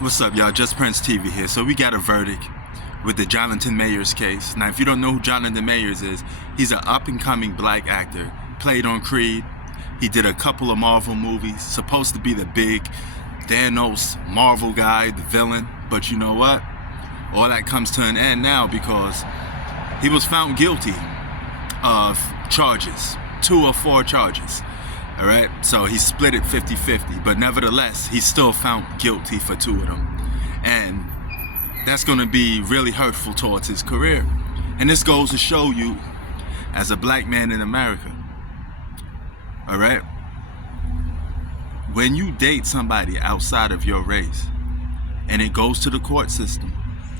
What's up, y'all? Just Prince TV here. So we got a verdict with the Jonathan Mayers case. Now, if you don't know who Jonathan Mayers is, he's an up-and-coming black actor. Played on Creed. He did a couple of Marvel movies. Supposed to be the big Thanos Marvel guy, the villain. But you know what? All that comes to an end now because he was found guilty of charges. 2 or 4 charges. All right, so he split it 50-50, but nevertheless, he's still found guilty for 2 of them. And that's going to be really hurtful towards his career. And this goes to show you, as a black man in America, all right, when you date somebody outside of your race, and it goes to the court system,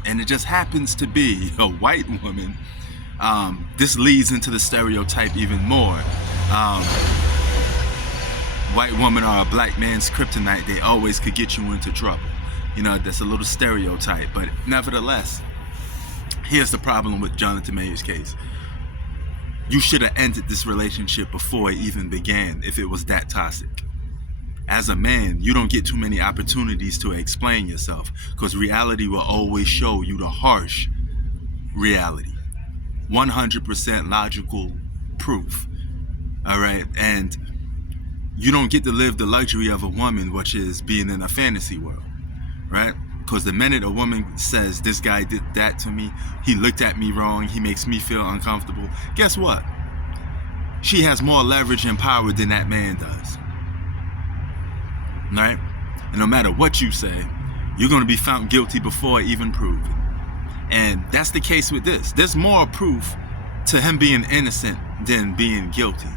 and it just happens to be a white woman, this leads into the stereotype even more. White women are a black man's kryptonite. They always could get you into trouble. You know, that's a little stereotype. But nevertheless, here's the problem with Jonathan Mayers' case. You should have ended this relationship before it even began if it was that toxic. As a man, you don't get too many opportunities to explain yourself because reality will always show you the harsh reality. 100% logical proof. All right? And you don't get to live the luxury of a woman, which is being in a fantasy world, right? Because the minute a woman says, this guy did that to me, he looked at me wrong, he makes me feel uncomfortable, guess what? She has more leverage and power than that man does, right? And no matter what you say, you're going to be found guilty before even proven. And that's the case with this. There's more proof to him being innocent than being guilty.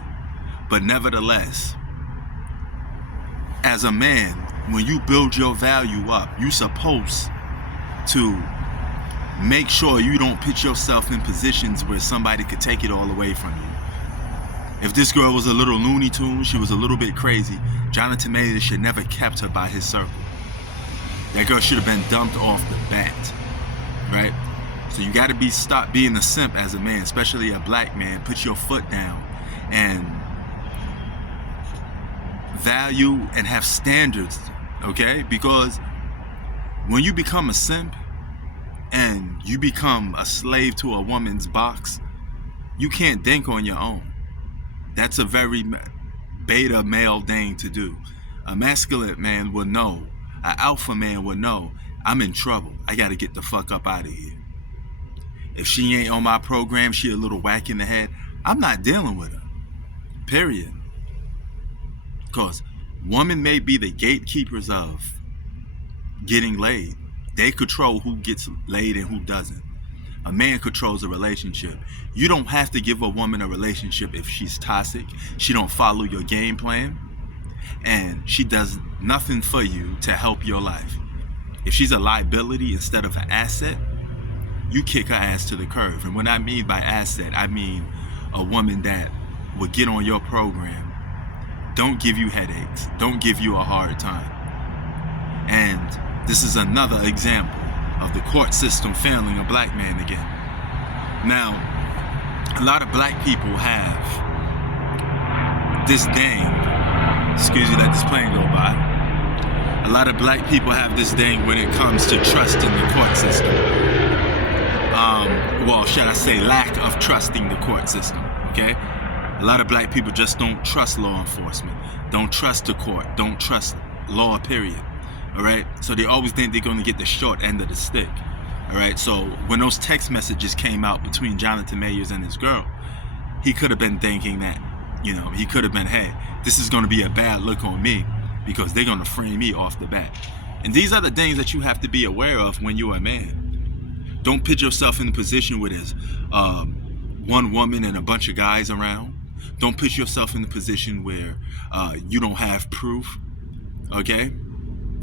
But nevertheless, as a man, when you build your value up, you're supposed to make sure you don't put yourself in positions where somebody could take it all away from you. If this girl was a little Looney Tune, she was a little bit crazy, Jonathan Mayers should never kept her by his circle. That girl should have been dumped off the bat, right? So you got to stop being a simp as a man, especially a black man. Put your foot down and value and have standards, okay? Because when you become a simp and you become a slave to a woman's box, you can't think on your own. That's a very beta male thing to do. A masculine man will know, an alpha man will know, I'm in trouble. I gotta get the fuck up out of here. If she ain't on my program, she a little whack in the head, I'm not dealing with her, period. Because women may be the gatekeepers of getting laid. They control who gets laid and who doesn't. A man controls a relationship. You don't have to give a woman a relationship if she's toxic, she don't follow your game plan, and she does nothing for you to help your life. If she's a liability instead of an asset, you kick her ass to the curb. And what I mean by asset, I mean a woman that will get on your program, don't give you headaches, don't give you a hard time. And this is another example of the court system failing a black man again. Now, a lot of black people have this thing, excuse me, let this plane go by. A lot of black people have this thing when it comes to trusting the court system. Well, should I say lack of trusting the court system, okay? A lot of black people just don't trust law enforcement, don't trust the court, don't trust law, period. All right? So they always think they're going to get the short end of the stick. All right? So when those text messages came out between Jonathan Mayers and his girl, he could have been thinking that, you know, he could have been, hey, this is going to be a bad look on me because they're going to frame me off the bat. And these are the things that you have to be aware of when you're a man. Don't put yourself in a position where there's one woman and a bunch of guys around. Don't put yourself in a position where you don't have proof, okay?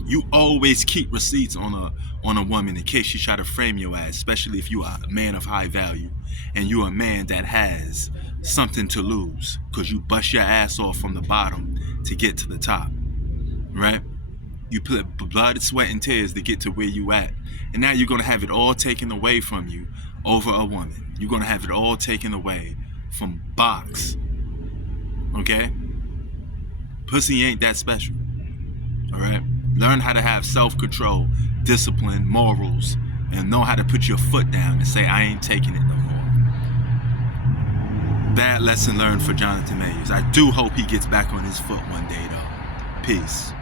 You always keep receipts on a woman in case she try to frame your ass, especially if you are a man of high value and you're a man that has something to lose because you bust your ass off from the bottom to get to the top, right? You put blood, sweat, and tears to get to where you at. And now you're going to have it all taken away from you over a woman. You're going to have it all taken away from box. Okay? Pussy ain't that special. All right? Learn how to have self-control, discipline, morals, and know how to put your foot down and say, I ain't taking it no more. Bad lesson learned for Jonathan Mayers. I do hope he gets back on his foot one day, though. Peace.